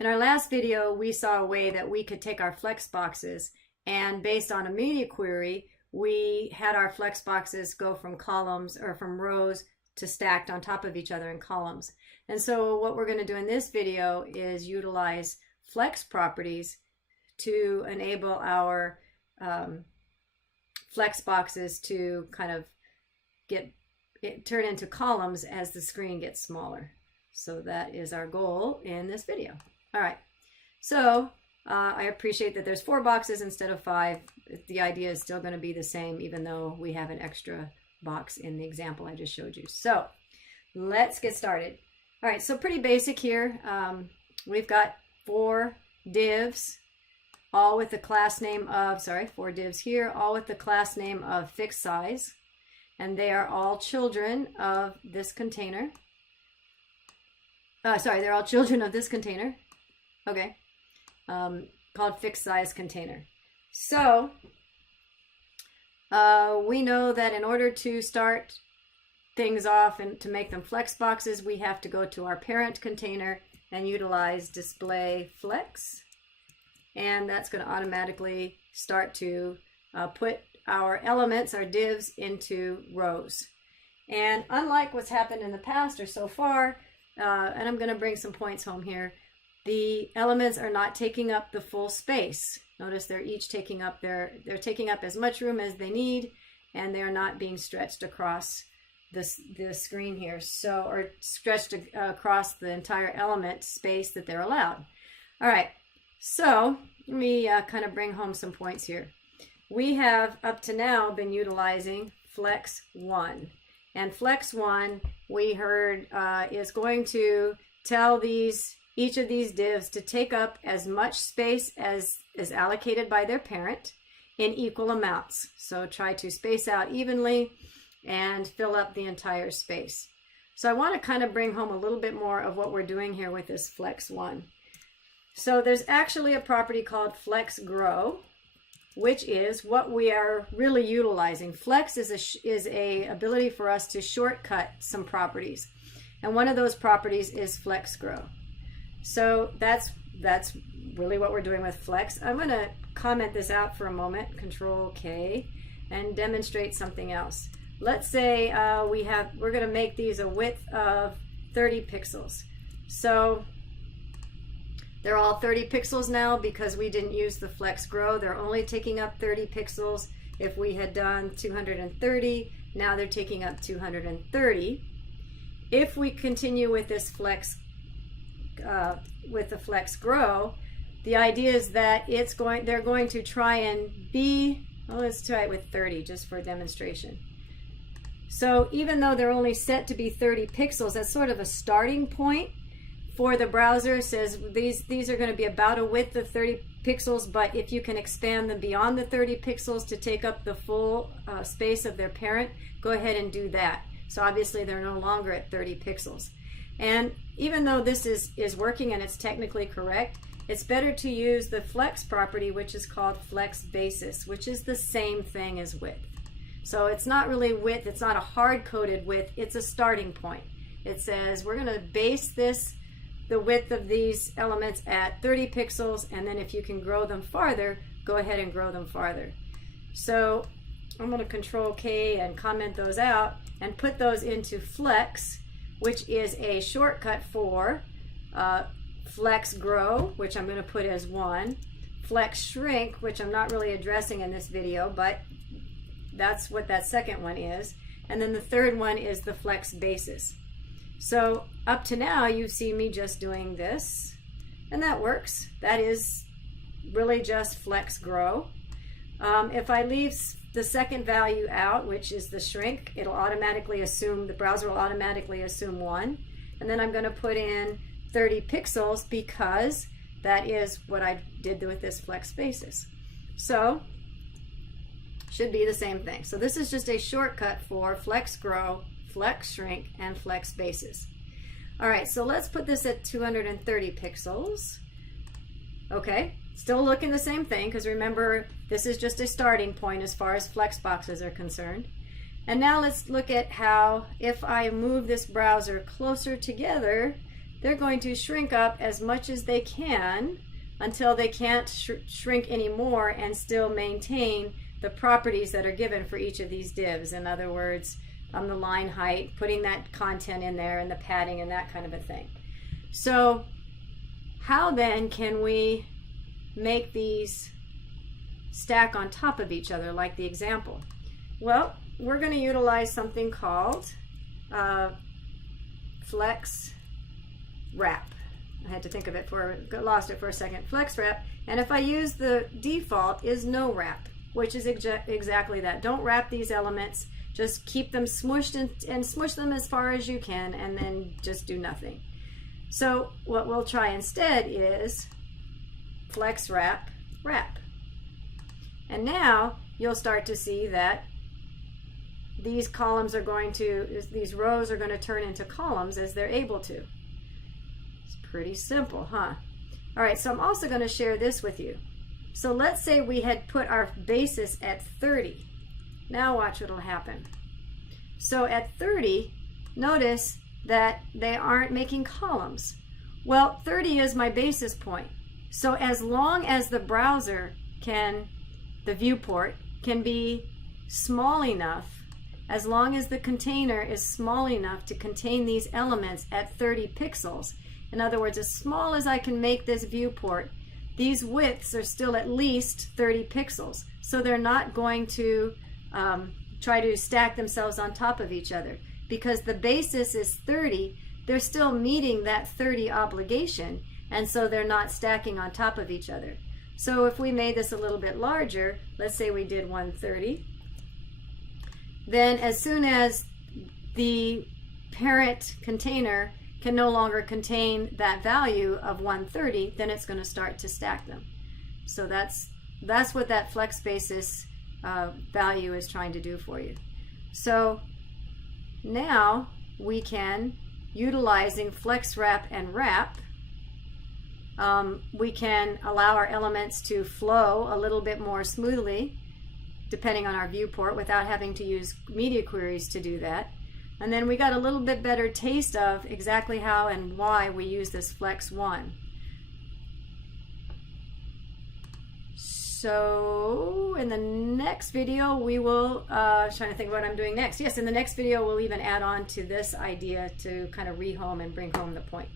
In our last video, we saw a way that we could take our flex boxes and based on a media query, we had our flex boxes go from columns or from rows to stacked on top of each other in columns. And so what we're going to do in this video is utilize flex properties to enable our flex boxes to kind of turn into columns as the screen gets smaller. So that is our goal in this video. All right, so I appreciate that there's 4 boxes instead of 5. The idea is still going to be the same, even though we have an extra box in the example I just showed you. So let's get started. All right, so pretty basic here. We've got 4 divs, all with the class name of, 4 divs here, all with the class name of fixed size. And they are all children of this container. They're all children of this container. Okay, called fixed size container. So we know that in order to start things off and to make them flex boxes, we have to go to our parent container and utilize display flex. And that's going to automatically start to put our elements, our divs, into rows. And unlike what's happened in the past or so far, and I'm going to bring some points home here, the elements are not taking up the full space. Notice they're each taking up they're taking up as much room as they need, and they're not being stretched across the screen here, or stretched across the entire element space that they're allowed. All right, so let me kind of bring home some points here. We have up to now been utilizing Flex 1. And Flex 1, we heard, is going to tell each of these divs to take up as much space as is allocated by their parent in equal amounts. So try to space out evenly and fill up the entire space. So I want to kind of bring home a little bit more of what we're doing here with this Flex 1. So there's actually a property called Flex Grow, which is what we are really utilizing. Flex is a ability for us to shortcut some properties. And one of those properties is Flex Grow. So that's really what we're doing with Flex. I'm going to comment this out for a moment, Control K, and demonstrate something else. Let's say we're going to make these a width of 30 pixels. So they're all 30 pixels now because we didn't use the Flex Grow. They're only taking up 30 pixels. If we had done 230, now they're taking up 230. If we continue with this with the Flex Grow, the idea is that they're going to try and be, let's try it with 30 just for demonstration. So even though they're only set to be 30 pixels, that's sort of a starting point for the browser. It says these are going to be about a width of 30 pixels, but if you can expand them beyond the 30 pixels to take up the full space of their parent, go ahead and do that. So obviously they're no longer at 30 pixels. And even though this is working and it's technically correct, it's better to use the flex property, which is called flex basis, which is the same thing as width. So it's not really width, it's not a hard-coded width, it's a starting point. It says we're going to base the width of these elements at 30 pixels, and then if you can grow them farther, go ahead and grow them farther. So I'm going to Control K and comment those out and put those into Flex, which is a shortcut for Flex Grow, which I'm going to put as 1, Flex Shrink, which I'm not really addressing in this video, but that's what that second one is, and then the third one is the Flex Basis. So up to now you see me just doing this, and that works. That is really just Flex Grow. If I leave the second value out, which is the shrink, it'll automatically assume, the browser will automatically assume 1, and then I'm going to put in 30 pixels because that is what I did with this Flex Basis. So should be the same thing. So this is just a shortcut for Flex Grow, Flex Shrink, and Flex Basis. All right, so let's put this at 230 pixels. Okay, still looking the same thing because remember, this is just a starting point as far as flex boxes are concerned. And now let's look at how, if I move this browser closer together, they're going to shrink up as much as they can until they can't shrink anymore and still maintain the properties that are given for each of these divs. In other words, the line height, putting that content in there, and the padding and that kind of a thing. So how then can we make these stack on top of each other like the example? Well, we're going to utilize something called flex wrap. I had to think of it lost it for a second. Flex wrap, and if I use the default is no wrap, which is exactly that. Don't wrap these elements, just keep them smushed and smush them as far as you can, and then just do nothing. So what we'll try instead is flex wrap wrap. And now you'll start to see that these columns are going to, these rows are going to turn into columns as they're able to. It's pretty simple, huh? All right, so I'm also going to share this with you. So let's say we had put our basis at 30. Now watch what'll happen. So at 30, notice that they aren't making columns. Well, 30 is my basis point. So as long as the browser can, the viewport can be small enough, as long as the container is small enough to contain these elements at 30 pixels, in other words, as small as I can make this viewport, these widths are still at least 30 pixels. So they're not going to try to stack themselves on top of each other. Because the basis is 30, they're still meeting that 30 obligation, and so they're not stacking on top of each other. So if we made this a little bit larger, let's say we did 130, then as soon as the parent container can no longer contain that value of 130, then it's going to start to stack them. So that's what that flex basis value is trying to do for you. So now we can, utilizing flex wrap and wrap, we can allow our elements to flow a little bit more smoothly depending on our viewport without having to use media queries to do that. And then we got a little bit better taste of exactly how and why we use this flex 1. So in the next video we will, trying to think of what I'm doing next. Yes, in the next video we'll even add on to this idea to kind of rehome and bring home the point.